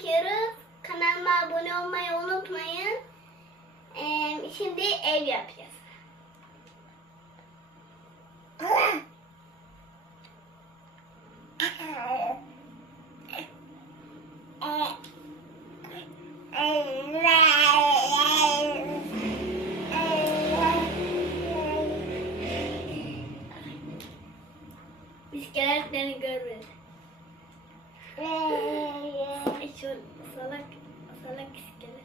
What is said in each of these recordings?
çekiyoruz. Kanalıma abone olmayı unutmayın. Ee, şimdi ev yapacağız. Biz gelenlerini görmedik şu salak salak iskelet.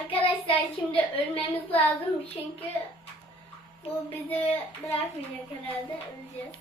Arkadaşlar şimdi ölmemiz lazım çünkü bu bizi bırakmayacak herhalde. Öleceğiz.